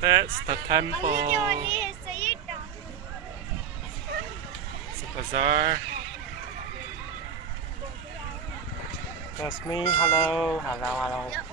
That's the temple. It's a bazaar. That's me. Hello. Hello. Hello.